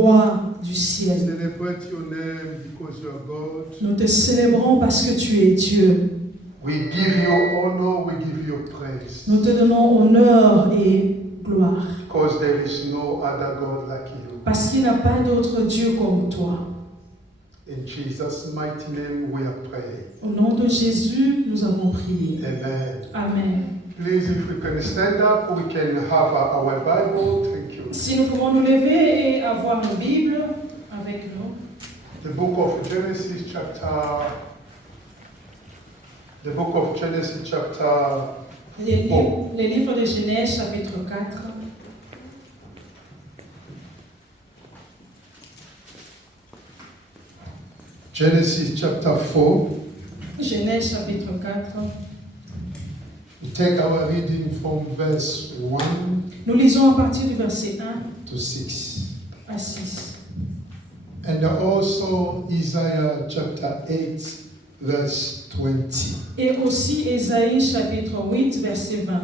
roi du ciel. Celebrate your name because you are God. Nous te célébrons parce que tu es Dieu. We give you honor, we give you praise. Nous te donnons honneur et gloire. Because there is no other God like you. Parce qu'il n'y a pas d'autre Dieu comme toi. In Jesus' mighty name we are praying. Au nom de Jésus, nous avons prié. Amen. Amen. Please, if we can stand up, we can have our Bible. Thank you. Si nous pouvons nous lever et avoir nos Bibles avec nous. The book of Genesis chapter Les livres de Genèse, chapitre 4. Genesis chapter 4. Genèse, chapitre 4. We take our reading from verse 1 Nous lisons à partir du verset 1 to 6. à 6. And also Isaiah chapter 8, verse 20. Et aussi Ésaïe, chapitre 8, verset 20.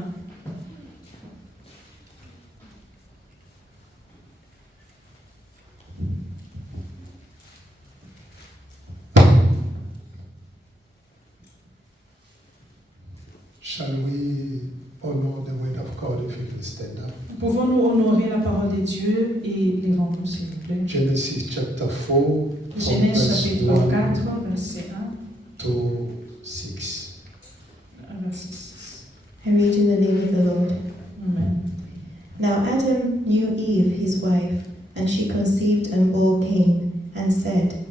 Shall we honor the word of God if you can stand up? Pouvons-nous honorer la parole de Dieu et levons-nous, s'il vous plaît. Genesis chapter 4, from Genèse, verse chapitre 1 4, verset 1 to 6. à verset 6. I read in the name of the Lord. Amen. Now Adam knew Eve, his wife, and she conceived and bore Cain, and said,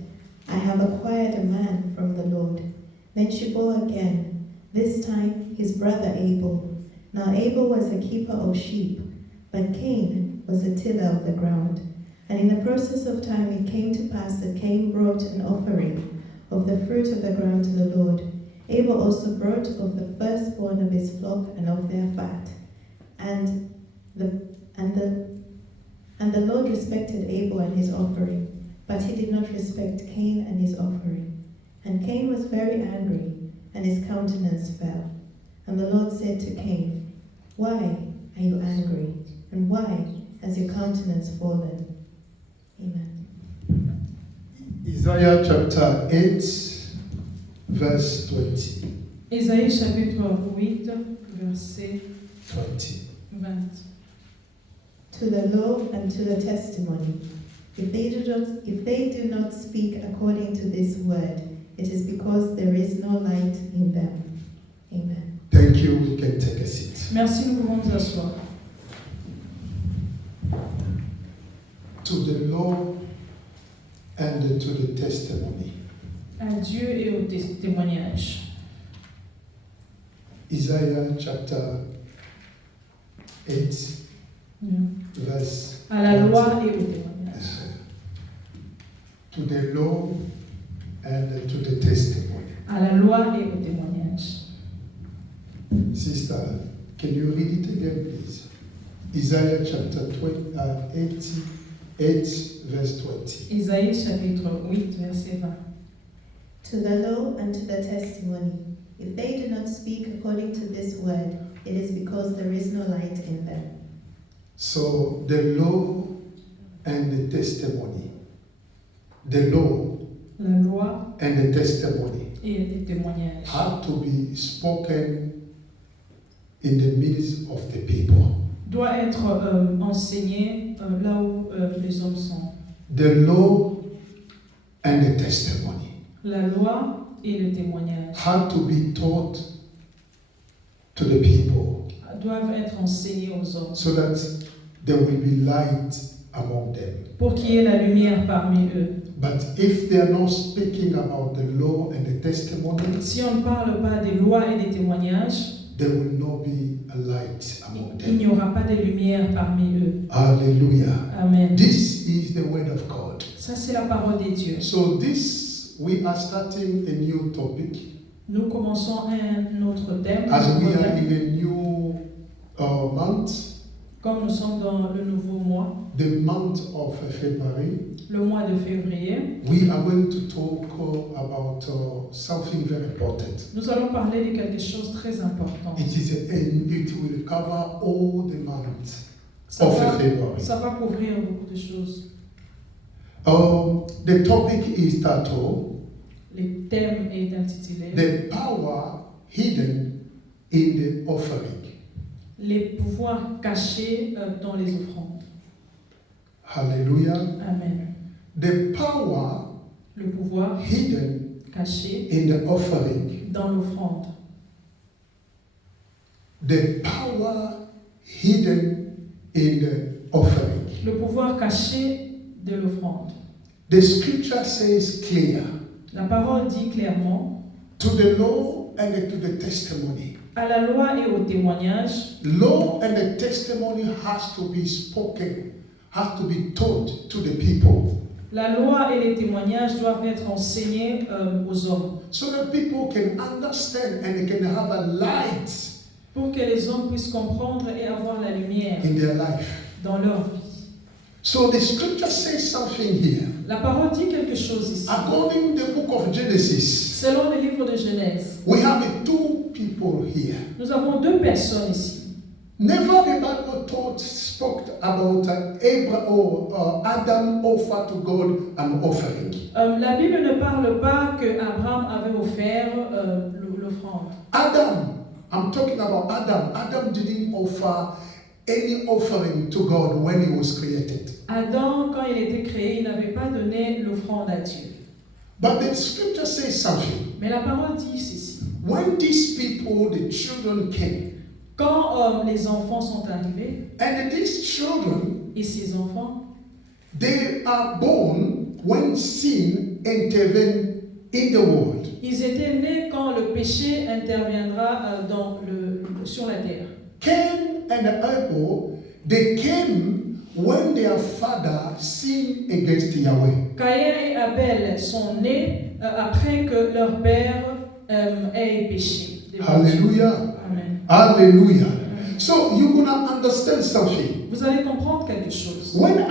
I have acquired a man from the Lord. Then she bore again, this time his brother Abel. Now Abel was a keeper of sheep, but Cain was a tiller of the ground. And in the process of time it came to pass that Cain brought an offering of the fruit of the ground to the Lord. Abel also brought of the firstborn of his flock and of their fat. And the Lord respected Abel and his offering, but he did not respect Cain and his offering. And Cain was very angry, and his countenance fell. And the Lord said to Cain, Why are you angry? And why has your countenance fallen? Amen. Isaiah chapter 8, verse 20. Ésaïe, chapitre 8, verset 20. 20. To the law and to the testimony. If they do not speak according to this word, it is because there is no light in them. Amen. Thank you. We can take a seat. Merci, nous pouvons nous asseoir. To the law and to the testimony. À Dieu et au témoignage. Isaiah chapter 8, verse À la loi et au témoignage. to the law and to the testimony. À la loi et au témoignage. Sister, can you read it again, please? Isaiah chapter 8, verse 20. Ésaïe, chapitre 8, verset 20. To the law and to the testimony. If they do not speak according to this word, it is because there is no light in them. So the law and the testimony. The law La loi and the testimony et le témoignage have to be spoken in the midst of the people. doit être enseigné là où les hommes sont. The law and the testimony La loi et le témoignage have to be taught to the people doivent être enseignés aux hommes so that there will be light among them. pour qu'il y ait la lumière parmi eux. But if they are not speaking about the law and the testimony, Si on ne parle pas des lois et des témoignages, there will not be a light among il them. n'y aura pas de lumière parmi eux. Hallelujah. Amen. This is the word of God. Ça, c'est la parole des dieux. So we are starting a new topic Nous commençons un autre thème. as we are in a new month, Comme nous sommes dans le nouveau mois, the month of February. le mois de février, We are going to talk about something very important. nous allons parler de quelque chose de très important. It will cover all the months Ça of va, February. ça va couvrir beaucoup de choses. The topic is titled Le thème est intitulé The Power Hidden in the Offering. Les pouvoirs cachés dans les offrandes. Hallelujah. Amen. The power Le pouvoir hidden caché in the offering. dans l'offrande. The power hidden in the offering. Le pouvoir caché de l'offrande. The scripture says clear, La parole dit clairement, to the law and to the testimony. à la loi et au témoignage, Law and the testimony has to be spoken, has to be taught to the people, la loi et les témoignages doivent être enseignés aux hommes so that people can understand and they can have a light pour que les hommes puissent comprendre et avoir la lumière in their life. dans leur vie. So the scripture says something here. La parole dit quelque chose ici. According to the book of Genesis, Selon le livre de Genèse, we have two people here. nous avons deux personnes ici. Never the Bible spoke about Abraham or Adam offer to God an offering. La Bible ne parle pas que Abraham avait offert l'offrande. Adam, I'm talking about Adam. Adam didn't offer any offering to God when he was created. Adam, quand il était créé, il n'avait pas donné l'offrande à Dieu. But the scripture says something. Mais la parole dit ceci. When these people, the children came, Quand les enfants sont arrivés, and these children, et ces enfants, they are born when sin intervened in the world. ils étaient nés quand le péché interviendra sur la terre. Cain and Abel, they came when their father sinned against Yahweh. Caïn et Abel sont nés après que leur père ait péché. Hallelujah. Amen. Hallelujah. So you're going to understand something. Vous allez comprendre quelque chose. When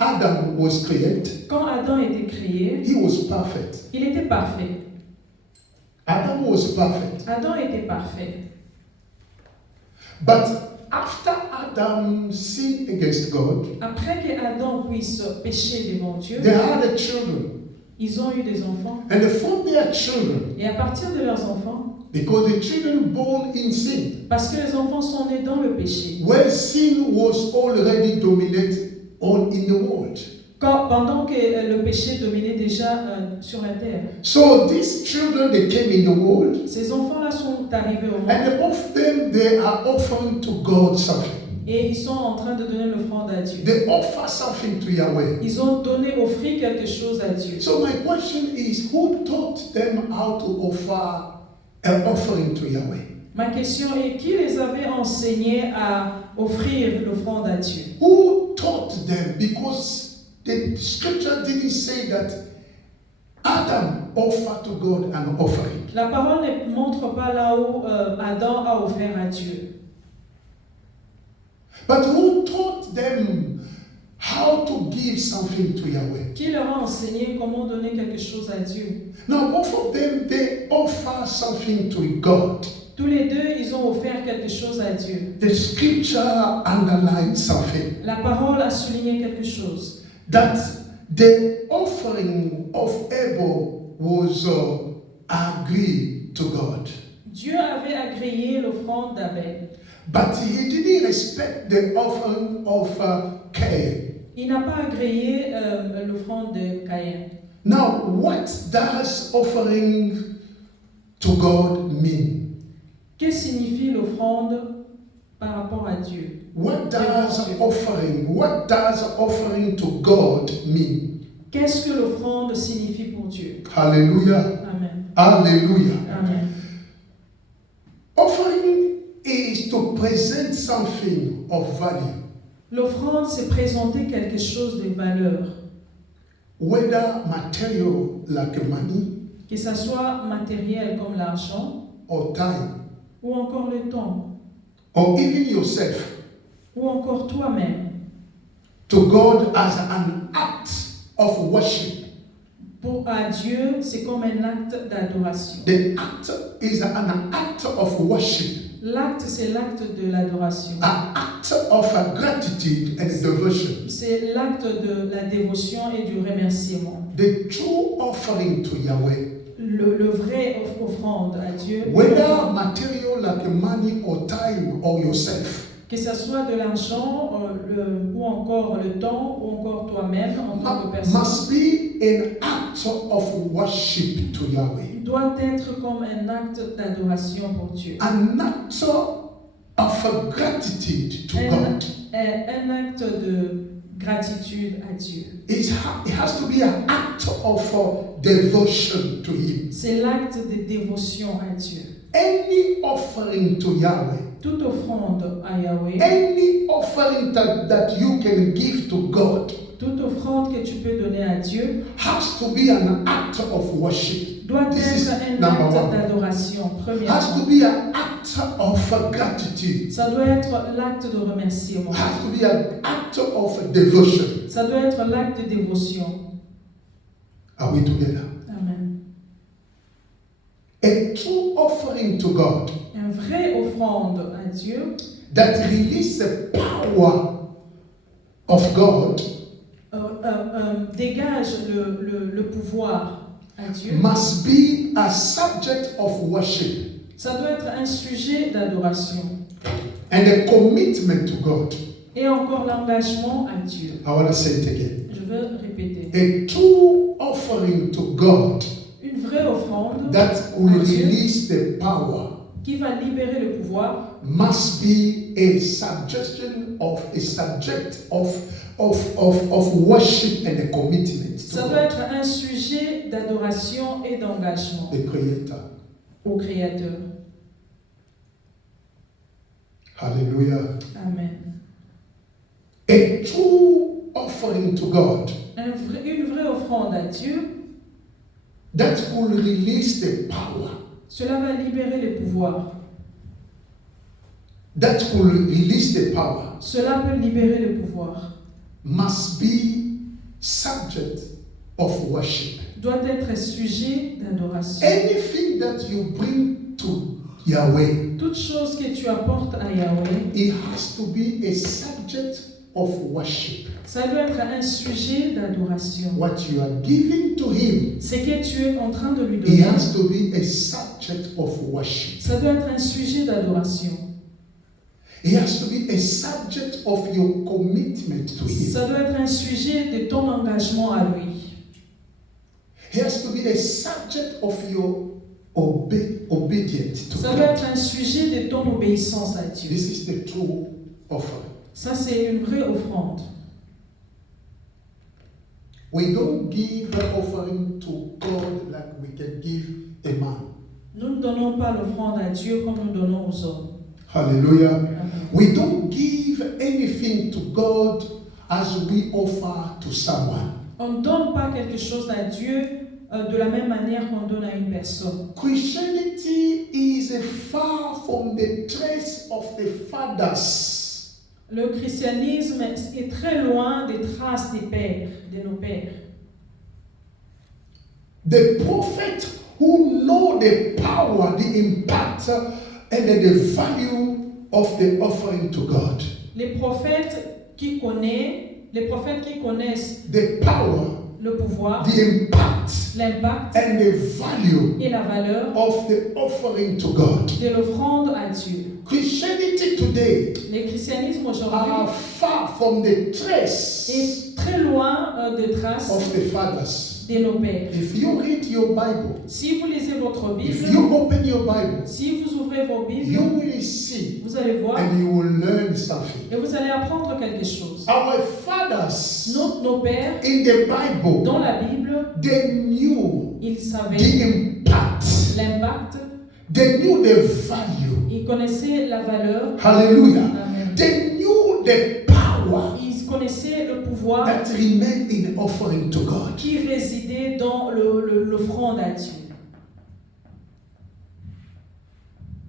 Adam was created, Quand Adam était créé, he was perfect. il était parfait. Adam was perfect. Adam était parfait. But after Adam sinned against God, Après que Adam puisse pécher devant Dieu, they had children. ils ont eu des enfants. And from their children, Et à partir de leurs enfants, because the children born in sin, parce que les enfants sont nés dans le péché, where sin was already dominated in the world. pendant que le péché dominait déjà sur la terre. So these children, they came in the world, Ces enfants-là sont arrivés au monde and of them, they are offering to God something. et ils sont en train de donner l'offrande à Dieu. They offer something to Yahweh. Ils ont offert quelque chose à Dieu. So my question is, who taught them how to offer an offering to Yahweh? Ma question est, qui les avait enseignés à offrir l'offrande à Dieu? Who taught them? Because the scripture didn't say that Adam offered to God an offering. La parole ne montre pas là où Adam a offert à Dieu. But who taught them how to give something to Yahweh? Qui leur a enseigné comment donner quelque chose à Dieu? Now, both of them, they offer something to God. Tous les deux, ils ont offert quelque chose à Dieu. The scripture underlines something. La parole a souligné quelque chose. That the offering of Abel was agreed to God. Dieu avait agréé l'offrande d'Abel. But he didn't respect the offering of Cain. Il n'a pas agréé l'offrande de Caïn. Now, what does offering to God mean? Que signifie l'offrande par rapport à Dieu? What does offering to God mean? Qu'est-ce que l'offrande signifie pour Dieu? Hallelujah. Amen. Hallelujah. Amen. Offering is to present something of value. L'offrande, c'est présenter quelque chose de valeur. Whether material like money Que ça soit matériel comme l'argent, or time, ou encore le temps, or even yourself, ou encore toi-même. to God as an act of worship. À Dieu, c'est comme un acte d'adoration. The act is an act of worship. L'acte, c'est l'acte de l'adoration. An act of gratitude and devotion. C'est l'acte de la dévotion et du remerciement. The true offering to Yahweh, Le vrai offrande à Dieu, whether material like money or time or yourself, que ce soit de l'argent ou encore le temps ou encore toi-même en tant que personne, must be an act of worship to Yahweh. doit être comme un acte d'adoration pour Dieu. An act of gratitude to God. Un acte de gratitude à Dieu. It has to be an act of devotion to Him. C'est l'acte de dévotion à Dieu. Any offering to Yahweh, Toute offrande à Yahweh, any offering that you can give to God, toute offrande que tu peux donner à Dieu, has to be an act of worship. doit This is être un number acte one. d'adoration, Has premièrement. to be an act of gratitude. Ça doit être l'acte de remerciement. Has to be an act of devotion. Ça doit être l'acte de dévotion. Are we together? Amen. A true offering to God Un vrai offrande à Dieu that releases the power of God dégage le pouvoir à Dieu. must be a subject of worship Ça doit être un sujet d'adoration. and a commitment to God. Et encore l'engagement à Dieu. I want to say it again. Je veux répéter. A true offering to God Une vraie offrande that will à Dieu release the power qui va libérer le pouvoir must be a suggestion of a subject of worship and a commitment to ça doit God, être un sujet d'adoration et d'engagement the Creator. au Créateur. Hallelujah. Amen. A true offering to God Une vraie offrande à Dieu, that will release the power, cela va libérer le pouvoir. that will release the power, Cela peut libérer le pouvoir. must be subject of worship. Doit être sujet d'adoration. Anything that you bring to Yahweh, Toute chose que tu apportes à Yahweh, it has to be a subject of worship. ça doit être un sujet d'adoration. What you are giving to Him, Ce que tu es en train de lui it donner, has to be a subject of worship. ça doit être un sujet d'adoration. It has to be a subject of your commitment to Him. Ça doit être un sujet de ton engagement à lui. It has to be a subject of your obedience to Ça doit God. être un sujet de ton obéissance à Dieu. This is the true offering. Ça, c'est une vraie offrande. We don't give an offering to God like we can give a man. Nous ne donnons pas l'offrande à Dieu comme nous donnons aux hommes. Hallelujah. Amen. We don't give anything to God as we offer to someone. On ne donne pas quelque chose à Dieu de la même manière qu'on donne à une personne. Christianity is far from the trace of the fathers. Le christianisme est très loin des traces des pères, de nos pères. The prophet who know the power, the impact, and the value of the offering to God. Les prophètes qui connaissent The power, le pouvoir, the impact, l'impact and the value et la valeur of the offering to God. de l'offrande à Dieu. Christianity today Le christianisme are aujourd'hui far from the trace est très loin des traces of the fathers. de nos pères. If you read your Bible, Si vous lisez votre if Bible, you open your Bible, si vous ouvrez vos Bibles, you will see vous allez voir and you will learn something. et vous allez apprendre quelque chose. Our fathers Nos pères, in the Bible, dans la Bible, they knew ils savaient the impact, l'impact, they knew the value. ils connaissaient la valeur. Hallelujah. Amen. They knew the power Ils connaissaient le pouvoir that remained in offering to God. qui résidait dans l'offrande à Dieu.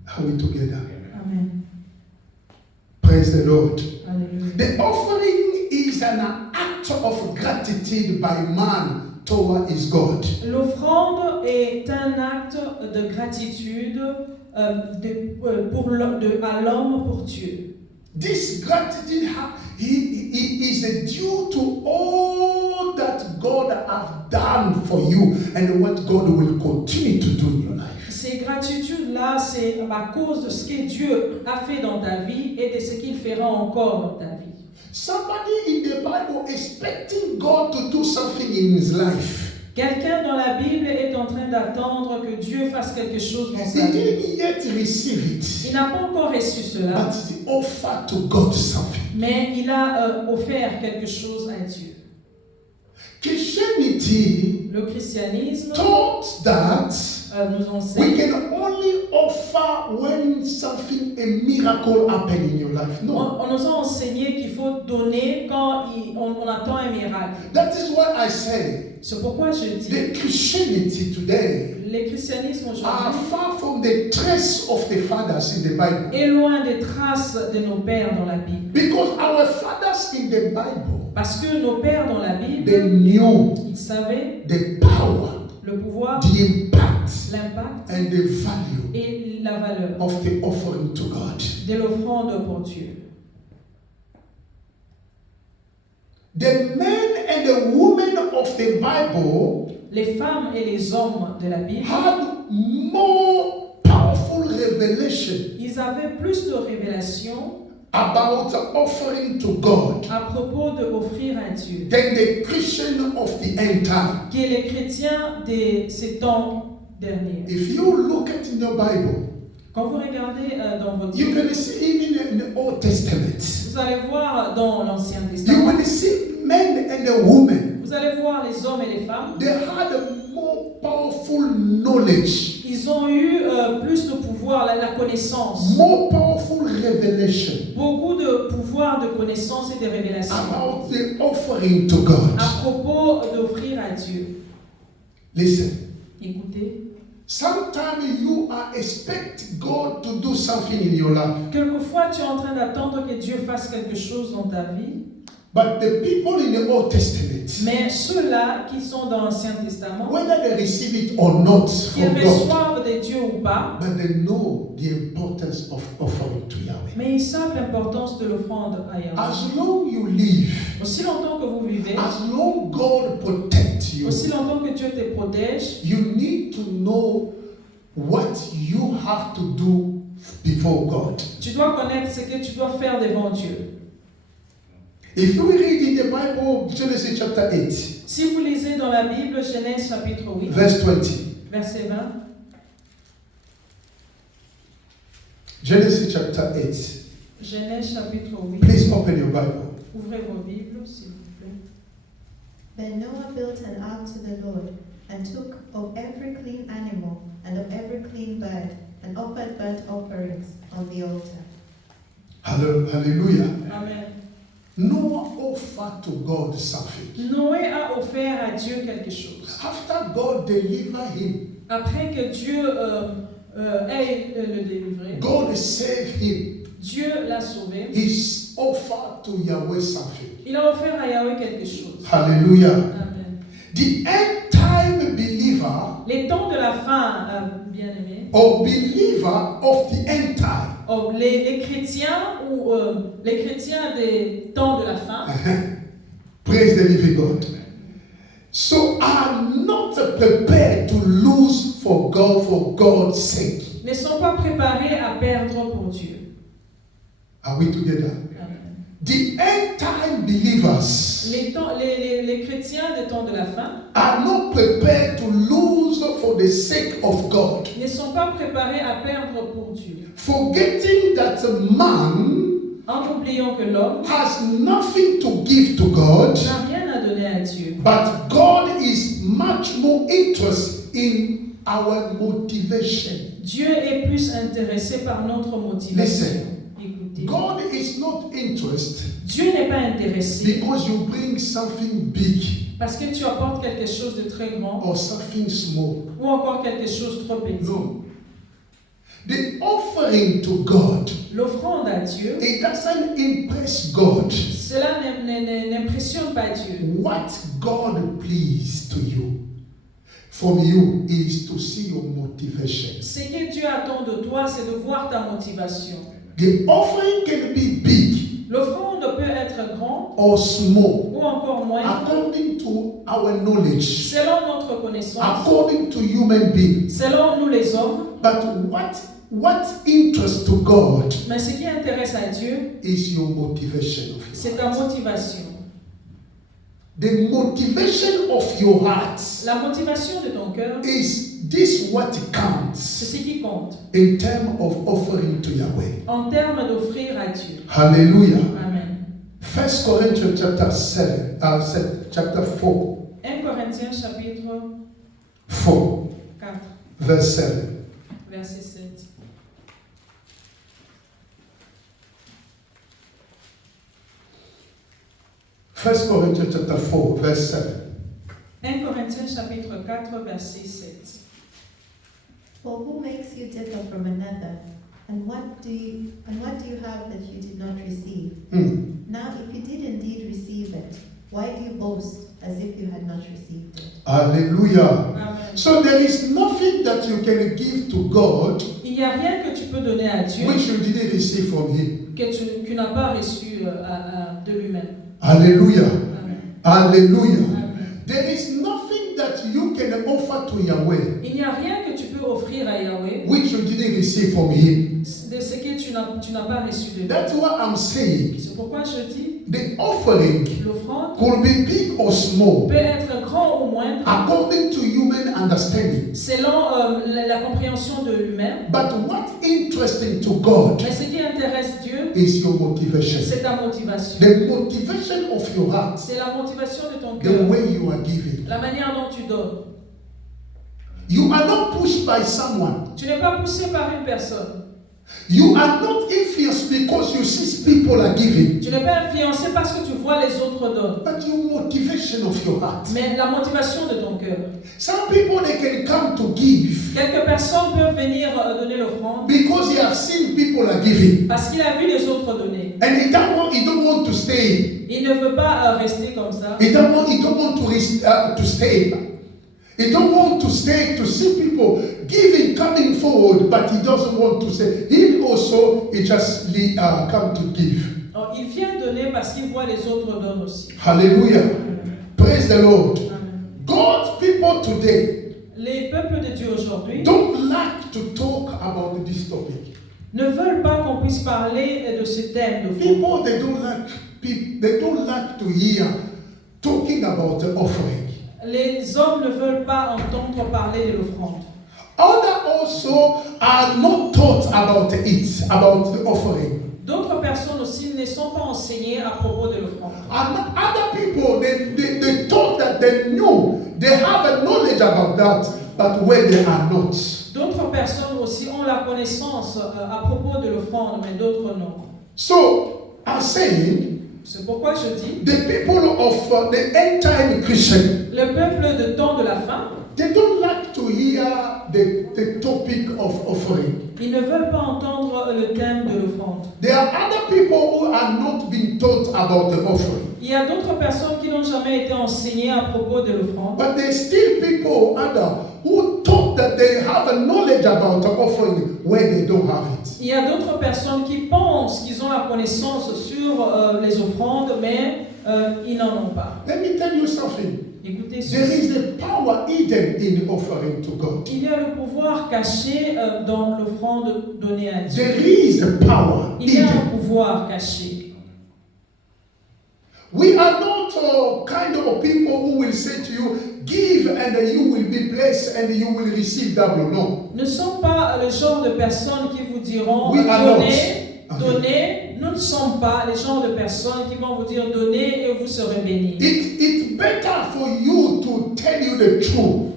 Are we together? Amen. Praise the Lord. Alléluia. The offering is an act act of gratitude by man toward his God. L'offrande est un acte de gratitude à l'homme pour Dieu. This gratitude is due to all that God has done for you and what God will continue to do in your life. Ces gratitudes-là, c'est à cause de ce que Dieu a fait dans ta vie et de ce qu'il fera encore dans ta vie. Somebody in the Bible expecting God to do something in his life. Quelqu'un dans la Bible est en train d'attendre que Dieu fasse quelque chose dans He sa vie. didn't yet receive it, Il n'a pas encore reçu cela, but he offered to God something. mais il a offert quelque chose à Dieu. Christianity Le christianisme taught that nous we enseigne. can only offer when something, a miracle happen in your life. No. On nous a enseigné qu'il faut donner quand on attend un miracle. That is why I say C'est pourquoi je dis, the Christianity today les christianismes are aujourd'hui far from the trace of the fathers in the Bible. est loin des traces de nos pères dans la Bible. Because our fathers in the Bible, Parce que nos pères dans la Bible, they knew ils savaient the power, le pouvoir, the impact, l'impact and the value et la valeur of the offering to God. de l'offrande pour Dieu. The men and the women of the Bible Les femmes et les hommes de la Bible, had more powerful revelation ils avaient plus de révélations about offering to God à propos de offrir à Dieu than the Christian of the end time. que les chrétiens de ces temps derniers. If you look at in the Bible, Quand vous regardez dans votre you Bible, can see even in the Old Testament, vous allez voir dans l'Ancien you Testament, will see men and the women. vous allez voir les hommes et les femmes, They had a more powerful knowledge, ils ont eu plus de pouvoir, la connaissance, more powerful revelation beaucoup de pouvoir de connaissance et de révélation about the offering to God. à propos d'offrir à Dieu. Listen, Écoutez, sometimes you are expect God to do something in your life, quelquefois tu es en train d'attendre que Dieu fasse quelque chose dans ta vie, but the people in the Old Testament, mais ceux-là qui sont dans l'Ancien Testament, whether they receive it or not qu'ils from God, reçoivent de Dieu ou pas, but they know the importance of offering to Yahweh. mais ils savent l'importance de l'offrande à Yahweh. As long you live, Aussi longtemps que vous vivez, as long God protect you, aussi longtemps que Dieu te protège, you need to know what you have to do before God. tu dois connaître ce que tu dois faire devant Dieu. If you read in the Bible, Genesis chapter 8, Si vous lisez dans la Bible, Genèse chapitre 8, verse 20. verset 20, Genesis chapter 8. Genèse chapitre 8, Please open your Bible. ouvrez vos Bibles, s'il vous plaît. Then Noah built an ark to the Lord, and took of every clean animal and of every clean bird, and offered burnt offerings on the altar. Hallelujah. Amen. Noah offered to God something. Noé a offert à Dieu quelque chose. After God delivered him, Après que Dieu ait le délivré, God saved him. Dieu l'a sauvé. He offered to Yahweh something. Il a offert à Yahweh quelque chose. Hallelujah. Amen. The end time believer Les temps de la fin, bien-aimés, or believer of the end time les chrétiens ou les chrétiens des temps de la fin, praise the living God. So are not prepared to lose for God's sake. ne sont pas préparés à perdre pour Dieu. Are we together? Amen. The end time believers Les chrétiens des temps de la fin are not prepared to lose for the sake of God. ne sont pas préparés à perdre pour Dieu. Forgetting that man En oubliant que l'homme has nothing to give to God, n'a rien à donner à Dieu. but God is much more interested in our motivation. Dieu est plus intéressé par notre motivation. Listen. Écoutez, God is not interested Dieu n'est pas intéressé because you bring something big parce que tu apportes quelque chose de très grand or something small. ou encore quelque chose de trop petit. No. The offering to God, L'offrande à Dieu, it doesn't impress God. cela n'impressionne pas Dieu. What God pleased to you, from you, is to see your motivation. Ce que Dieu attend de toi, c'est de voir ta motivation. The offering can be big L'offrande peut être grand or small, ou encore moindre, according to our knowledge, selon notre connaissance, according to human beings. selon nous les hommes. But what interests to God Mais ce qui intéresse à Dieu, is your motivation of c'est your ta heart. motivation. The motivation of your heart La motivation de ton cœur, is this what c'est counts ce qui compte in terms of offering to Yahweh. en termes d'offrir à Dieu. Hallelujah. Amen. 1 Corinthians chapter 4, 1 Corinthiens chapitre 4, 4, verse 7. verset 7. First Corinthians chapter 4, verse 7. 1 Corinthiens chapitre 4, verset 7. For who makes you differ from another? And what do you have that you did not receive? Now, if you did indeed receive it, why do you boast as if you had not received it? Hallelujah. Amen. So there is nothing that you can give to God Il n'y a rien que tu peux donner à Dieu which you didn't receive from Him. que tu n'as pas reçu de lui-même. Hallelujah. Amen. Hallelujah. Amen. There is nothing that you can offer to Yahweh Il n'y a rien que tu peux offrir à Yahweh which you didn't receive from Him. de ce que tu n'as pas reçu de lui. That's what I'm saying. C'est pourquoi je dis, The offering l'offrande could be big or small peut être grand ou moindre according to human understanding. selon la compréhension de lui-même. But what's interesting to God Mais ce qui intéresse Dieu, is your motivation. c'est ta motivation. The motivation of your heart, C'est la motivation de ton the cœur, way you are giving. la manière dont tu donnes. You are not pushed by someone. Tu n'es pas poussé par une personne. You are not influenced because you see people are giving. Tu n'es pas influencé parce que tu vois les autres donnent. But your motivation of your heart. Mais la motivation de ton cœur. Some people, they can come to give Quelques personnes peuvent venir donner l'offrande because they have seen people are giving. parce qu'il a vu les autres donner. And he don't want to stay. Il ne veut pas rester comme ça. He don't want to stay. He don't want to stay to see people giving, coming forward, but he doesn't want to stay. He also, he just come to give. Alors, il vient donner parce qu'il voit les autres donnent aussi. Hallelujah. Praise the Lord. Amen. God's people today Les peuples de Dieu aujourd'hui don't like to talk about this topic. ne veulent pas qu'on puisse parler de ce thème de fond. People, they don't like to hear talking about the offering. Les hommes ne veulent pas entendre parler de l'offrande. Others also are not taught about it, about the offering. D'autres personnes aussi ne sont pas enseignées à propos de l'offrande. And other people, they thought that they knew, they have a knowledge about that, but where they are not. D'autres personnes aussi ont la connaissance à propos de l'offrande, mais d'autres non. So, I'm saying, C'est pourquoi je dis, the people of the end time Christian, le peuple de temps de la fin, they don't like to hear the topic of offering. ils ne veulent pas entendre le thème de l'offrande. There are other people who are not being taught about the offering. Il y a d'autres personnes qui n'ont jamais été enseignées à propos de l'offrande. But there's still people who thought that they have a knowledge about the offering where they don't have it. Il y a d'autres personnes qui pensent qu'ils ont la connaissance sur les offrandes, mais ils n'en ont pas. Let me tell you something. Écoutez There ceci. is the power hidden in offering to God. Il y a le pouvoir caché dans l'offrande donnée à Dieu. There is the power Il y a un hidden. pouvoir caché. We are not kind of people who will say to you, give and you will be blessed and you will receive double. No. Ne sont pas le genre de personnes qui vous diront We are not. donnez, Amen. donnez. Nous ne sommes pas les genres de personnes qui vont vous dire donnez et vous serez bénis. It's better for you to tell you the truth.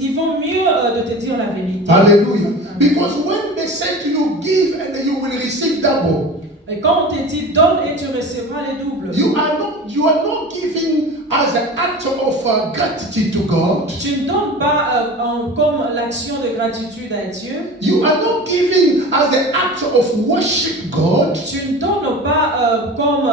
Ils vont mieux de te dire la vérité. Hallelujah. Because when they say to you, give and you will receive double. Et quand quand on te dit donne et tu recevras les doubles. You are not giving as an act of gratitude to God. Tu ne donnes pas comme l'action de gratitude à Dieu. You are not giving as an act of worship God. Tu ne donnes pas comme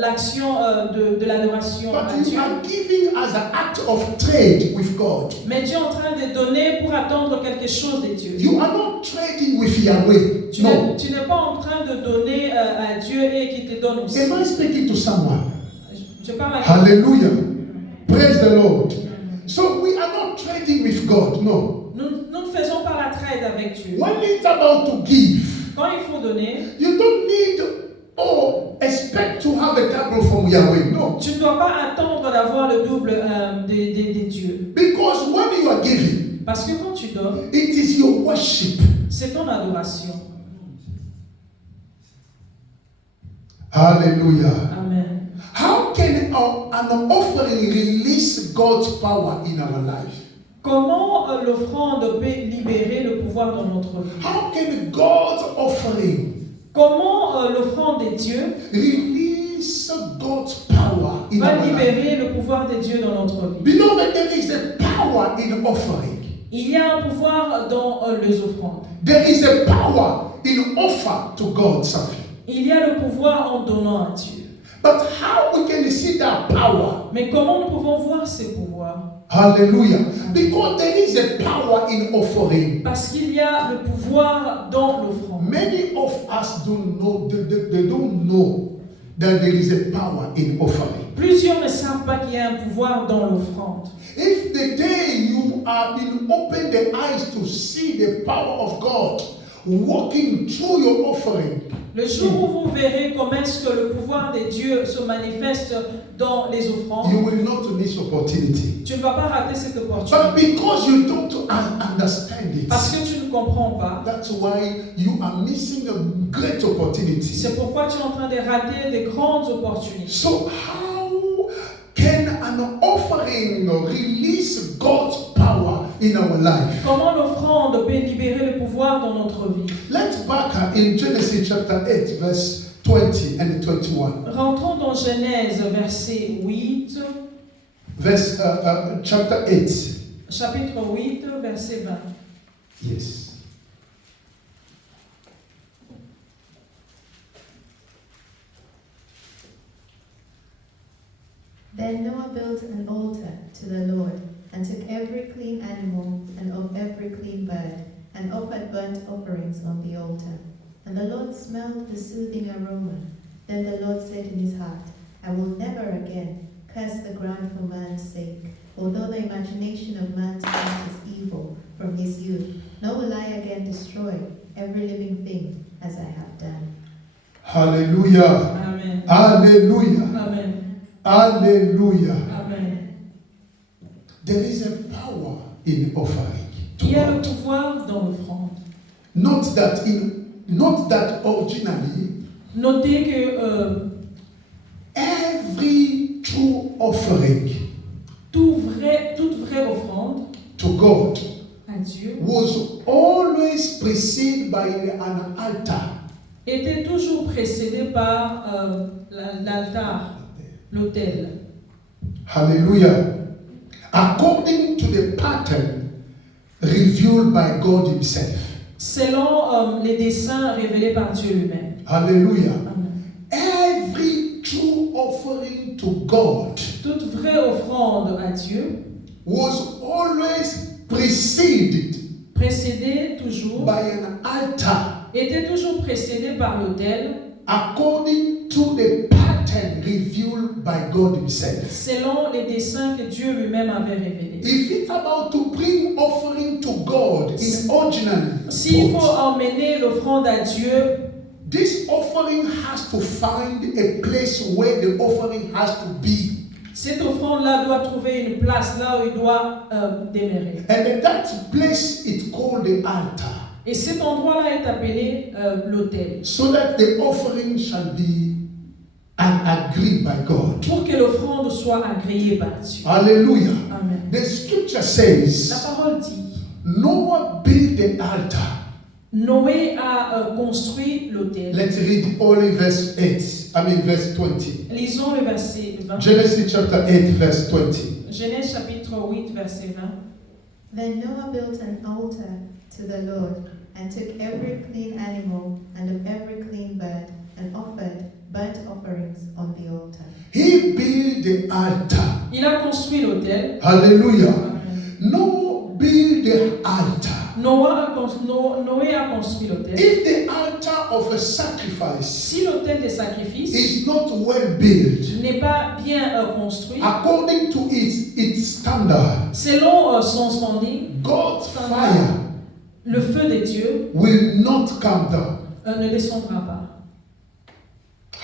l'action de l'adoration à But you Dieu. are giving as an act of trade with God. Mais tu es en train de donner pour attendre quelque chose de Dieu. You are not trading with Yahweh. Tu No. n'es pas en train de donner à Dieu et qui te donne aussi. Am I speaking to someone? Je parle à Hallelujah. Praise the Lord. So we are not trading with God. No. Nous ne faisons pas la trade avec Dieu. When it's about to give, Quand il faut donner, you don't need or expect to have a double from Yahweh. No. tu ne dois pas attendre d'avoir le double des dieux. Because when you are giving, Parce que quand tu donnes, it is your worship. c'est ton adoration. Hallelujah. Amen. How can an offering release God's power in our life? Comment l'offrande peut libérer le pouvoir dans notre vie? How can God's offering Comment l'offrande de Dieu release God's power in va our life? libérer le pouvoir de Dieu dans notre vie? Beloved, there is a power in offering. Il y a un pouvoir dans les offrandes. There is a power in offer to God something. Il y a le pouvoir en donnant à Dieu. But how we can see that power? Mais comment nous pouvons voir ces pouvoirs? Hallelujah. Because there is a power in offering. Parce qu'il y a le pouvoir dans l'offrande. Many of us don't know, they don't know that there is a power in offering. Plusieurs ne savent pas qu'il y a un pouvoir dans l'offrande. If the day you have been opened the eyes to see the power of God walking through your offering, Le jour où vous verrez comment est-ce que le pouvoir de Dieu se manifeste dans les offrandes, you will not miss opportunity. tu ne vas pas rater cette But opportunité. because you don't understand it, Parce que tu ne comprends pas. that's why you are missing a great opportunity. C'est pourquoi tu es en train de rater des grandes opportunités. So how can an offering release God's power in our life? Comment l'offrande peut libérer le pouvoir dans notre vie? Let's back in Genesis chapter 8, verse 20 and 21. Rentrons dans Genèse, verset 8, Verse chapter 8. chapitre 8, verset 20. Yes. Then Noah built an altar to the Lord, and took every clean animal and of every clean bird, and offered burnt offerings on the altar. And the Lord smelled the soothing aroma. Then the Lord said in his heart, I will never again curse the ground for man's sake, although the imagination of man's heart is evil from his youth, nor will I again destroy every living thing as I have done. Hallelujah. Amen. Hallelujah. Amen. Hallelujah. Amen. There is a power in offering. to Il y a le God. pouvoir dans l'offrande. Not that originally Notez que every true offering toute vraie offrande to God à Dieu was always preceded by an altar. était toujours précédée par l'altar, l'autel. Hallelujah. According to the pattern revealed by God Himself. Selon les desseins révélés par Dieu lui-même. Hallelujah. Amen. Every true offering to God Toute vraie offrande à Dieu, was always preceded précédée toujours, by an altar était toujours précédée par l'autel, according to the pattern revealed by God Himself. selon les desseins que Dieu lui-même avait révélés. If it's about to bring offering to God in originally, S'il faut emmener l'offrande à Dieu, this offering has to find a place where the offering has to be. cette offrande-là doit trouver une place là où il doit demeurer. And that place is called the altar. Et cet endroit-là est appelé l'autel. So that the offering shall be agreed by God. Pour que l'offrande soit agréée par Dieu. Hallelujah. Amen. The scripture La says, parole dit, Noah built the altar Noé a construit l'autel. Let's read only verse 8. Verse 20. Lisons le verset 20. Genesis chapter 8, verse 20. Genèse chapitre 8, verset 20. Then Noah built an altar to the Lord, and took every clean animal and of every clean bird, and offered burnt offerings on the altar. He built the altar. Il a construit l'autel. Hallelujah. Amen. Noah built the altar. Noé a construit l'autel. If the altar of a sacrifice Si l'autel des sacrifices is not well built, n'est pas bien construit, according to its standard, selon son standing, God's fire le feu des dieux will not come down. ne descendra pas.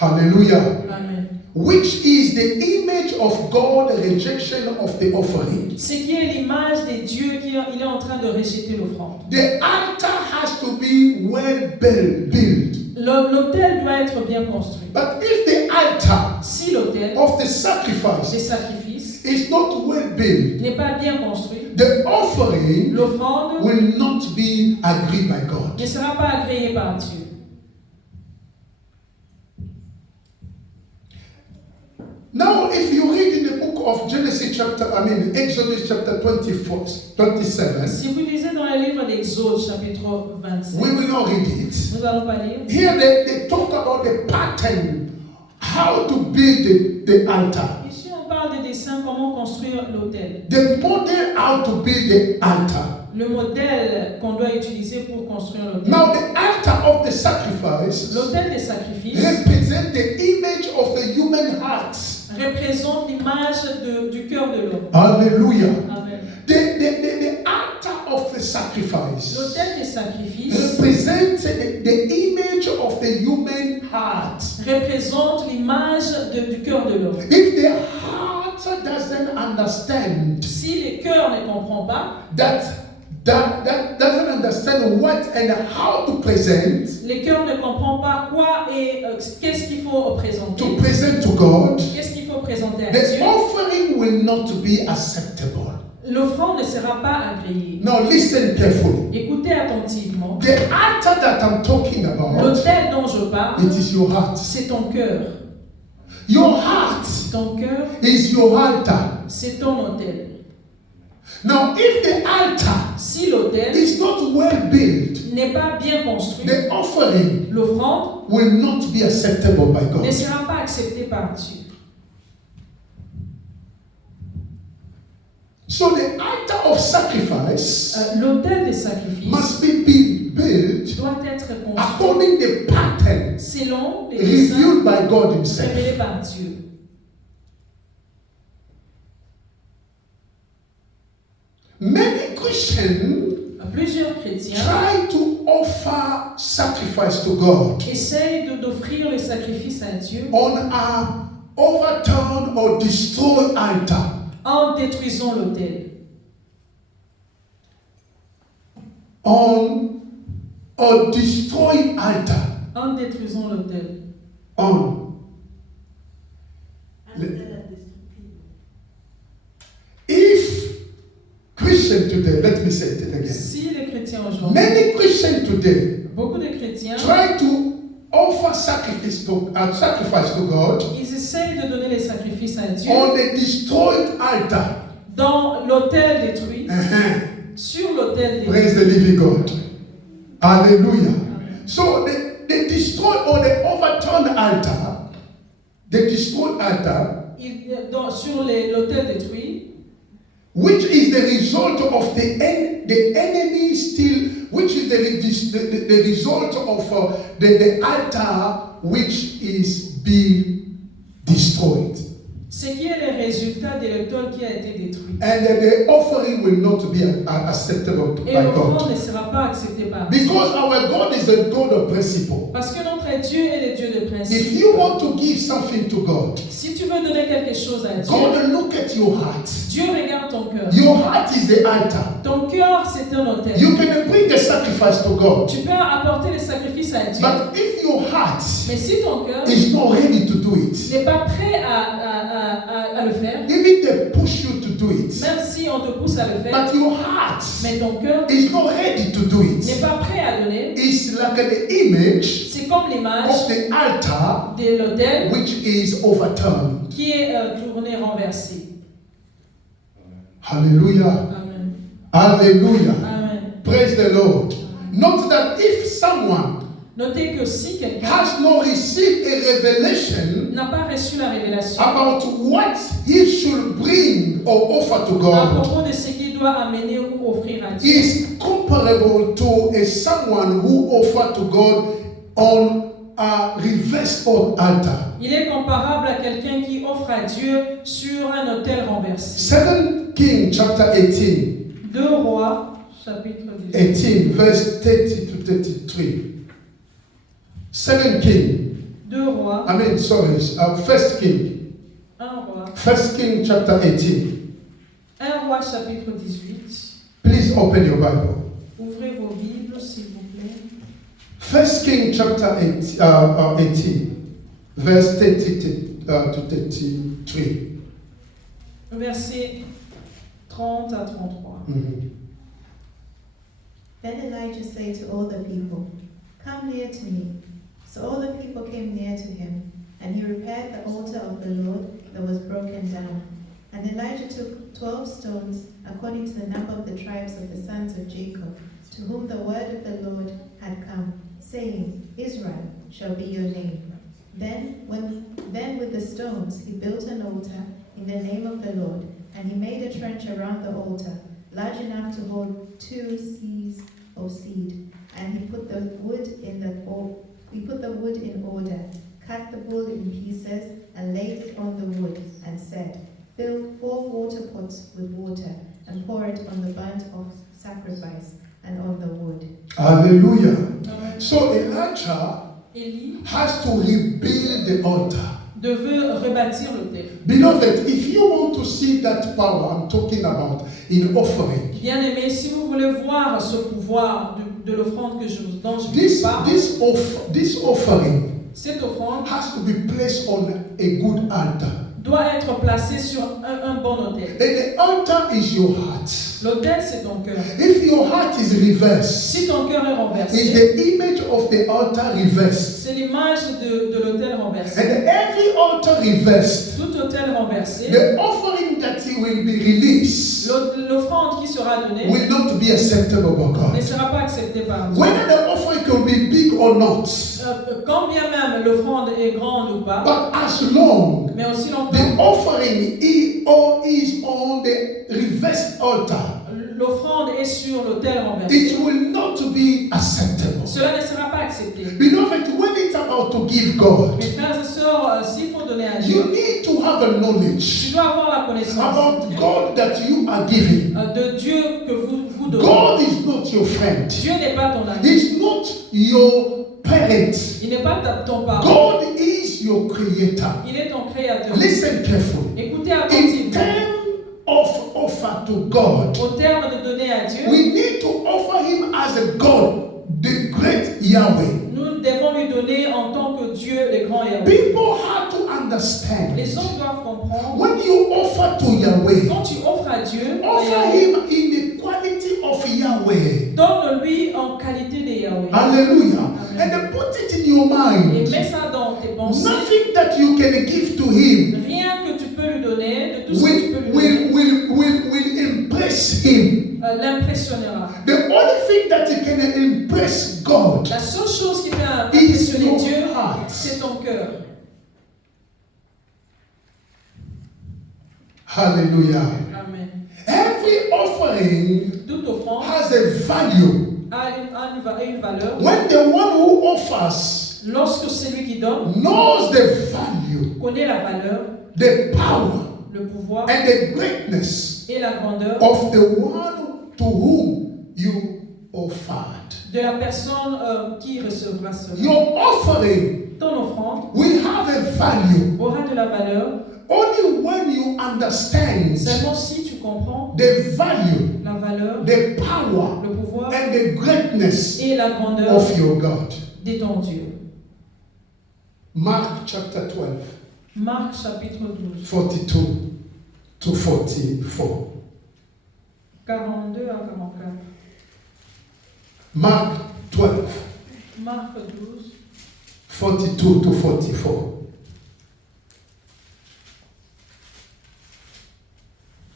Hallelujah. Amen. Which is the image of God, the rejection of the offering. Ce qui est l'image des dieux qu'il est en train de rejeter l'offrande. The altar has to be well built. L'autel doit être bien construit. But if the altar Si l'autel of the des sacrifice sacrifices is not well built, n'est pas bien construit, the offering l'offrande will not be agreed by God. ne sera pas agréée par Dieu. Now, if you read in the book of Exodus chapter 27, Si vous lisez dans le livre d'Exode, chapitre 27, we will not read it. nous allons pas lire. Here they talk about the pattern, how to build the altar. Ici, on parle des dessins, comment construire l'autel. The model how to build the altar. Le modèle qu'on doit utiliser pour construire l'autel. Now, the altar of the sacrifice L'autel des sacrifices represent the image of the human heart. représente l'image du cœur de l'homme. Hallelujah. Amen. The altar of the sacrifice L'autel des sacrifices represents the image of the human heart. représente l'image du cœur de l'homme. If the heart doesn't understand Si le cœur ne comprend pas, that doesn't understand what and how to present, le cœur ne comprend pas quoi et qu'est-ce qu'il faut présenter. to present to God, Qu'est-ce qu'il faut présenter à the Dieu? offering will not be acceptable. L'offrande ne sera pas agréée. Now listen carefully. Écoutez attentivement. The altar that I'm talking about, L'autel dont je parle, it is your heart. c'est ton cœur. Your heart Ton cœur, is your altar. c'est ton autel. Now, if the altar Si l'autel is not well built, n'est pas bien construit, the offering l'offrande will not be acceptable by ne God. sera pas acceptée par Dieu. So the altar of sacrifice L'autel des sacrifices must be built doit être construit according the pattern selon les dessins revealed by God Himself. révélés par Dieu. Many Christians Plusieurs chrétiens try to offer sacrifice to God essayent d'offrir le sacrifice à Dieu on a overturned or destroyed altar. en détruisant l'autel. On a destroyed altar. En détruisant l'autel. On. If Christian today, let me say it again. Si les chrétiens aujourd'hui, Many Christians today beaucoup de chrétiens, try to offer sacrifice to God ils essayent de donner les sacrifices à Dieu on a destroyed altar. dans l'autel détruit, Uh-huh. sur l'autel détruit. Praise the living God. Hallelujah. Amen. So they destroy or they overturn the altar. They destroy altar, Sur l'autel détruit, which is the result of the enemy still, which is the result of the altar which is being destroyed. ce qui est le résultat de l'autel qui a été détruit. And the offering will not be acceptable Et by l'offrande God. ne sera pas acceptée par Dieu. Because our God is a God of principle. Parce que notre Dieu est le Dieu de If principe. you want to give something to God, Si tu veux donner quelque chose à Dieu, God will look at your heart. Dieu regarde ton cœur. Your heart is the altar. Ton cœur, c'est un autel. You can bring the sacrifice to God. Tu peux apporter le sacrifice à Dieu. But if your heart Mais si ton cœur is not ready to do it, n'est pas prêt à le faire, even they push you to do it, même si on te pousse pousse à le faire, but your heart mais ton cœur is not ready to do n'est it. pas prêt à donner. It's like an image C'est comme l'image of the altar de l'autel which is overturned. qui est tourné, renversé. Hallelujah. Amen. Hallelujah. Amen. Praise the Lord. Note that if someone Notez que si quelqu'un has not received a revelation n'a pas reçu la révélation about what he should bring or offer to à God, propos de ce qu'il doit amener ou offrir à Dieu, is comparable to a someone who offer to God on a reverse altar. il est comparable à quelqu'un qui offre à Dieu sur un autel renversé. 2 Kings chapter 18, 2 Rois, chapitre 18. 18 verse 30 to 33. 2 King, 2 Rois, 1 King, 1 Roi, 1 King chapter 18. 1 Roi chapitre 18. Please open your Bible. Ouvrez vos Bibles, s'il vous plaît. 1 King chapter 18, verse 30 to 33. Versets 30 à 33. Mhm. Then Elijah said to all the people, "Come near to me." So all the people came near to him, and he repaired the altar of the Lord that was broken down. And Elijah took 12 stones, according to the number of the tribes of the sons of Jacob, to whom the word of the Lord had come, saying, "Israel shall be your name." Then with the stones he built an altar in the name of the Lord, and he made a trench around the altar, large enough to hold 2 seahs of seed. And he put the wood in order, cut the bull in pieces, and laid it on the wood, and said, "Fill 4 water pots with water, and pour it on the burnt sacrifice and on the wood." Hallelujah. Amen. So Elijah Élie has to rebuild the altar. devait rebâtir l'autel. Beloved, if you want to see that power I'm talking about in offering, Bien-aimés, si vous voulez voir ce pouvoir de l'offrande dont je vous this parle, offering cette offrande has to be placed on a good altar. doit être placée sur un bon autel. And the altar is your heart. L'autel, c'est ton cœur. If your heart is reversed, Si ton cœur est is renversé, the image of the altar reversed. c'est l'image de l'autel renversé. And every altar reversed, Tout autel renversé, the offering that will be released l'offrande qui sera donnée will not be acceptable by ne God. sera pas acceptée par Dieu. Whether the offering can be big or not, Quand bien même l'offrande est grande ou pas, but as long mais aussi the longtemps, offering is on the reversed altar, l'offrande est sur l'autel it renversé. will not be acceptable. Cela ne sera pas accepté. Beloved, when it's about to give God, Mes frères et sœurs, s'il faut donner à you Dieu, need to have a knowledge tu dois avoir la connaissance about God that you are giving. de Dieu que vous donnez. God is not your friend. Dieu n'est pas ton ami. He's not your parent. Il n'est pas ton parent. God is your creator. Il est ton créateur. Listen carefully. Écoutez In attentivement. terms of offer to God, Au terme de donner à Dieu, we need to offer Him as a God, the great Yahweh. nous devons lui donner en tant que Dieu, le grand Yahweh. People have to understand. Les hommes doivent comprendre. When you offer to Yahweh, Quand tu offres à Dieu, offer Him in the quality of Yahweh. donne-lui en qualité de Yahweh. Hallelujah. Amen. And then put it in your Et mind. mets ça dans tes pensées. Nothing that you can give to Him Rien que tu peux lui donner, de tout ce que tu peux lui donner, will impress Him. l'impressionnera. The only thing that can impress God La seule chose qui peut is impressionner your Dieu, heart. c'est ton cœur. Hallelujah. Amen. Every offering Toute offrande has a value. a une valeur. When the one who offers Lorsque celui qui donne knows the value, connaît la valeur, the power, le pouvoir and the greatness et la grandeur of the one to whom you offered. de la personne qui recevra cela. Your offering Ton offrande will have a value aura de la valeur only when you understand seulement si tu comprends the value, la valeur, the power, le pouvoir and the greatness et la grandeur of your God. de ton Dieu. Mark chapter 12, Marc chapitre 12, 42 to 44. 42 à 44. Mark 12, Marc 12, 42 to 44.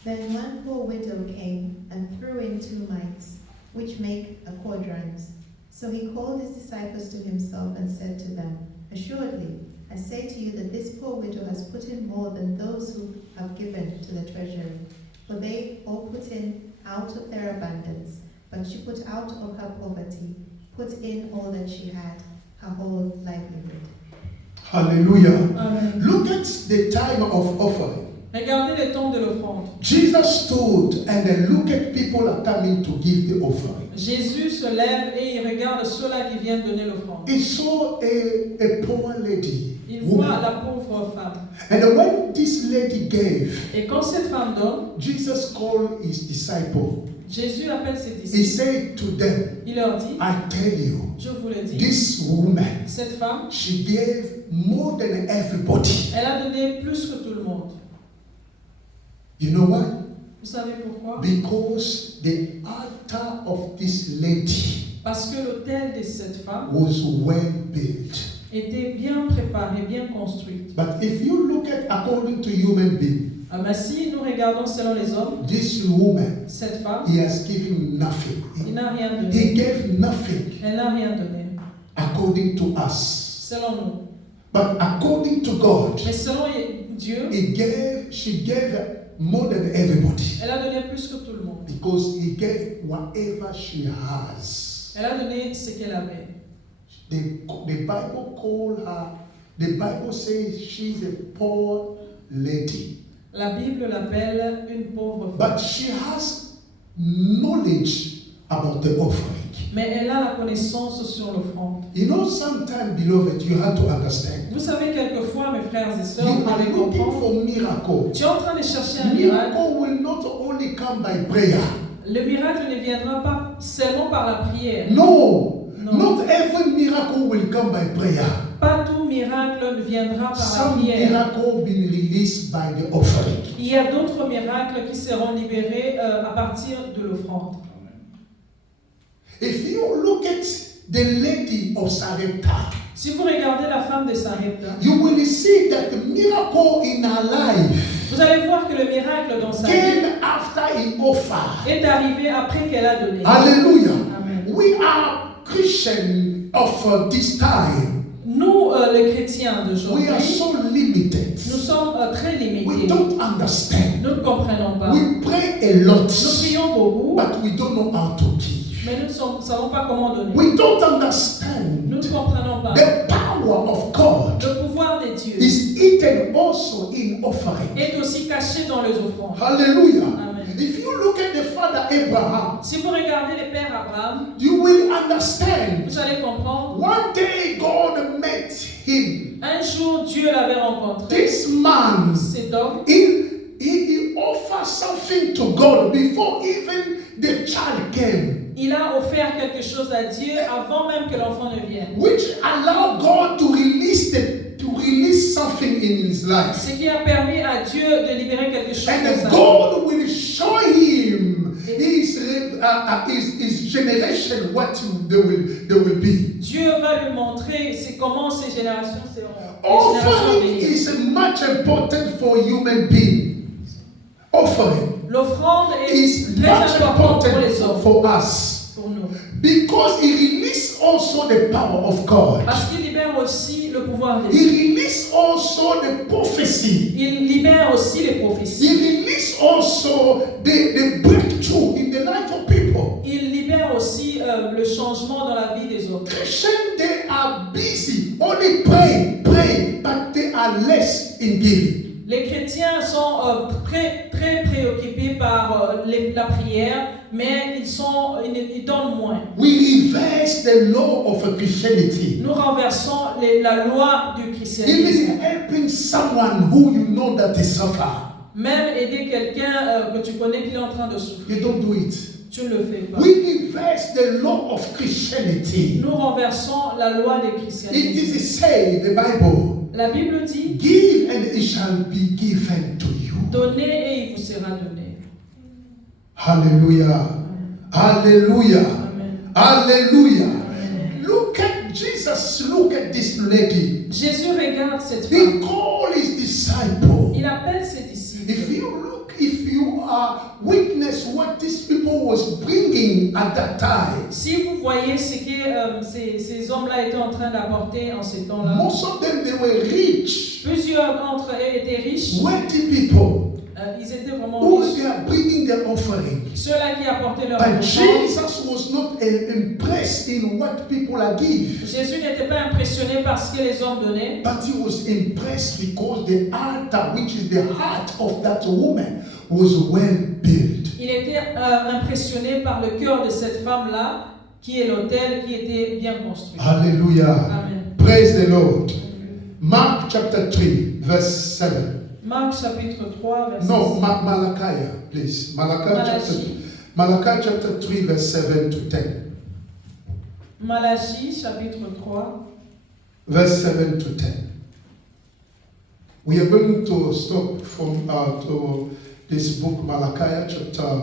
Then one poor widow came and threw in 2 mites, which make a quadrans. So he called his disciples to himself and said to them, Assuredly, I say to you that this poor widow has put in more than those who have given to the treasury. For they all put in out of their abundance, but she put out of her poverty, put in all that she had, her whole livelihood. Hallelujah. Amen. Look at the time of offering. Regardez les temps de l'offrande. Jesus stood and then look at people are coming to give the offering. Jésus se lève et il regarde ceux-là qui viennent donner l'offrande. He saw a poor lady, Il voit woman. la pauvre femme. And when this lady gave, Et quand cette femme donne, Jesus called his disciple. Jésus appelle ses He disciples. said to them, Il leur dit, I tell you, je vous le dis, this woman, cette femme, she gave more than everybody. elle a donné plus que tout le monde. You know why? Vous savez pourquoi? Because the altar of this lady Parce que l'autel de cette femme was well built. était bien préparé, bien construit. But if you look at according to human being, Mais si nous regardons selon les hommes, this woman, cette femme, he has given nothing. il n'a rien He donné. gave nothing Elle n'a rien donné, according to us. selon nous. But according to God, Mais selon Dieu, she gave more than everybody. elle a donné plus que tout le monde. Because he gave whatever she has. Elle a donné ce qu'elle avait. The Bible call her, the Bible says she's a poor lady. La Bible l'appelle une pauvre femme. But she has knowledge about the offering. Mais elle a la connaissance sur l'offrande. You know, sometimes, beloved, you have to understand. Vous savez, quelquefois, mes frères et sœurs, You vous are devez looking comprendre. for miracle. Tu es en train de chercher un miracle. Miracle will not only come by prayer. Le miracle ne viendra pas seulement par la prière. No, Non. not every miracle will come by prayer. Pas tout miracle ne viendra par la Some prière. miracle been released by the offering. Il y a d'autres miracles qui seront libérés à partir de l'offrande. If you look at the lady of Sarepta, Si vous regardez la femme de Sarepta, you will see that the miracle in her life vous allez voir que le miracle dans sa vie came after he offered. est arrivé après qu'elle a donné. Hallelujah. Amen. We are Christians of this time. Nous, les chrétiens We d'aujourd'hui, are so limited. nous sommes très We limités. don't understand. Nous ne comprenons pas. We pray a lot, Nous prions beaucoup, but we don't know how to give. mais nous ne savons pas comment donner. We don't understand Nous ne comprenons pas. the power of God Le pouvoir de Dieu is hidden also in offering. est aussi caché dans les offrandes. Hallelujah. Amen. If you look at the father Abraham, Si vous regardez les pères Abraham, you will understand. vous allez comprendre. One day God met him. Un jour, Dieu l'avait rencontré. This man, Cet homme, he offered something to God before even the child came, il a offert quelque chose à Dieu avant même que l'enfant ne vienne. which allowed God to release something in his life. Ce qui a permis à Dieu de libérer quelque chose And dans sa then vie. God will show him his generation what they will be. Dieu va lui montrer c'est comment ces générations seront. Les générations à Offering venir. is much important for human being. Offering L'offrande est is très much importante pour les important hommes, for us pour nous. because it releases also the power of God. Parce qu'il libère aussi le pouvoir de He Dieu. releases also the prophecy. Il libère aussi les He prophéties. releases also the breakthrough in the life of people. Il libère aussi le changement dans la vie des hommes. Christians, they are busy, only pray, but they are less in giving. Les chrétiens sont très préoccupés par la prière, mais ils donnent moins. We reverse the law of Christianity. Nous renversons la loi du christianisme. Even helping someone who you know that is suffer, Même aider quelqu'un que tu connais qui est en train de souffrir, you don't do it. tu ne le fais pas. We reverse the law of Christianity. Nous renversons la loi du It christianisme. is say the Bible, La Bible dit, give and it shall be given to you. donnez et il vous sera donné. Hallelujah. Hallelujah. Amen. Hallelujah. Amen. Look at Jesus. Look at this lady. Jésus regarde cette He femme. called his disciple. Il appelle ses disciples. If you are witness what these people was bringing at that time, Si vous voyez ce que ces hommes-là étaient en train d'apporter en ces temps-là, most of them they were rich, plusieurs d'entre eux étaient riches. wealthy people Ils étaient vraiment who riches. they are bringing their offering. Ceux-là qui apportaient leur But offrande. Jesus was not impressed in what people are giving. Jésus n'était pas impressionné par ce que les hommes donnaient, But he was impressed because the altar, which is the heart of that woman, was well built. il était impressionné par le cœur de cette femme-là, qui est l'autel, qui était bien construit. Hallelujah. Amen. Praise the Lord. Mark chapter 3, verse 7. Marc chapitre 3, verset No, 6. Malachi, please. Malachi chapter 3, verse 7 to 10. Malachie chapitre 3, Verse 7 to 10. We are going to stop from to this book, Malachi chapter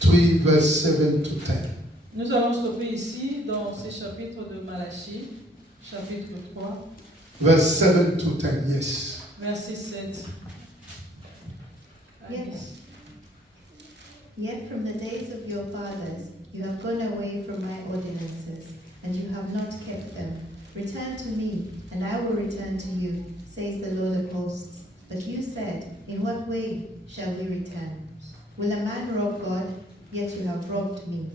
3, verse 7 to 10. Nous allons stopper ici dans ces chapitres de Malachie, chapitre 3, Verse 7 to 10, yes. verset 7. Yes. Yet from the days of your fathers you have gone away from my ordinances, and you have not kept them. Return to me, and I will return to you, says the Lord of hosts. But you said, in what way shall we return? Will a man rob God? Yet you have robbed me.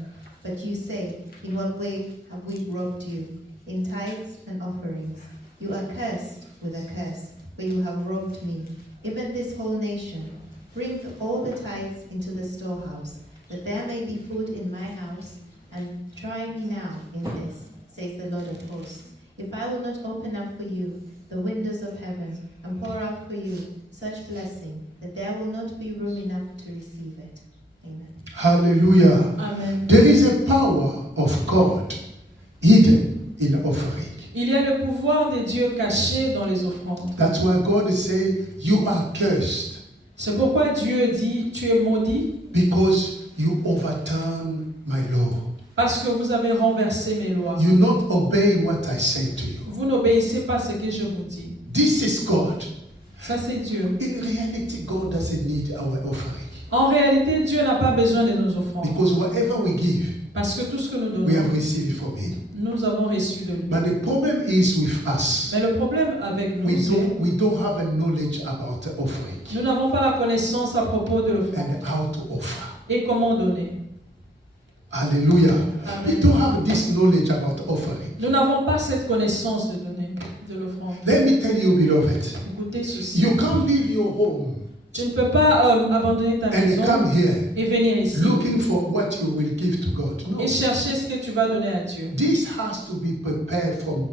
But you say, in what way have we robbed you? In tithes and offerings. You are cursed with a curse, for you have robbed me, even this whole nation. Bring all the tithes into the storehouse, that there may be food in my house, and try me now in this, says the Lord of hosts. If I will not open up for you the windows of heaven, and pour out for you such blessing, that there will not be room enough to receive it. Amen. Hallelujah. Amen. There is a power of God hidden in offering. Il y a le pouvoir de Dieu caché dans les offrandes. That's why God is saying, you are cursed C'est pourquoi Dieu dit, tu es maudit, because you overturn my law. parce que vous avez renversé mes lois. You not obey what I say to you. Vous n'obéissez pas à ce que je vous dis. This is God. Ça, c'est Dieu. In reality, God doesn't need our offering. En réalité, Dieu n'a pas besoin de nos offrandes. Because whatever we give, Parce que tout ce que nous we have donnons, received it from Him. nous avons reçu de lui. But the problem is with us. Mais le problème avec nous, We don't have a knowledge about the offering nous n'avons pas la connaissance à propos de l'offrande and how to offer. et comment donner. Hallelujah. Amen. We don't have this knowledge about offering. Nous n'avons pas cette connaissance de donner de l'offrande. Let me tell you, beloved, Écoutez ceci. you can't leave your home Tu ne peux pas abandonner ta and maison come here et venir ici looking for what you will give to God. No. et chercher ce que tu vas donner à Dieu. This has to be prepared from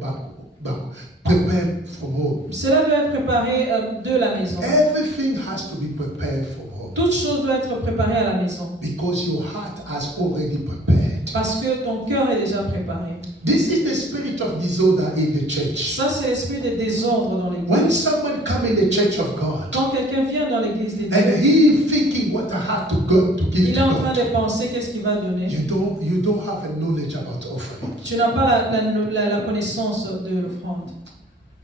prepared from home. Cela doit être préparé de la maison. Everything has to be prepared from home Toute chose doit être préparée à la maison. because your heart has already prepared. Parce que ton cœur est déjà préparé. This is the spirit of disorder in the church. Ça, c'est l'esprit de désordre dans l'église. When someone come in the church of God Quand quelqu'un vient dans l'église de and Dieu, he thinking what I have to go to give il to est en train God, de penser qu'est-ce qu'il va donner. you don't have a knowledge about offering. Tu n'as pas la connaissance de l'offrande.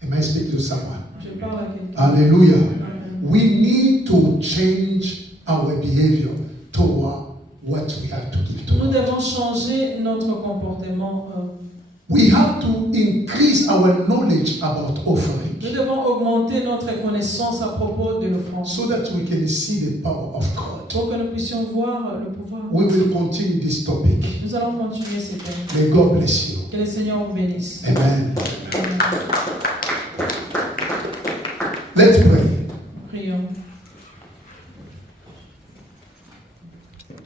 Am I speaking to someone? Je parle à quelqu'un. Hallelujah. Amen. We need to change our behavior toward what we have to give to Nous God. devons changer notre comportement. We have to increase our knowledge about offering Nous devons augmenter notre connaissance à propos de l'offrande so that we can see the power of God. pour que nous puissions voir le pouvoir. We will continue this topic. Nous allons continuer ces thèmes. May God bless you. Que le Seigneur vous bénisse. Amen. Amen. Let's pray.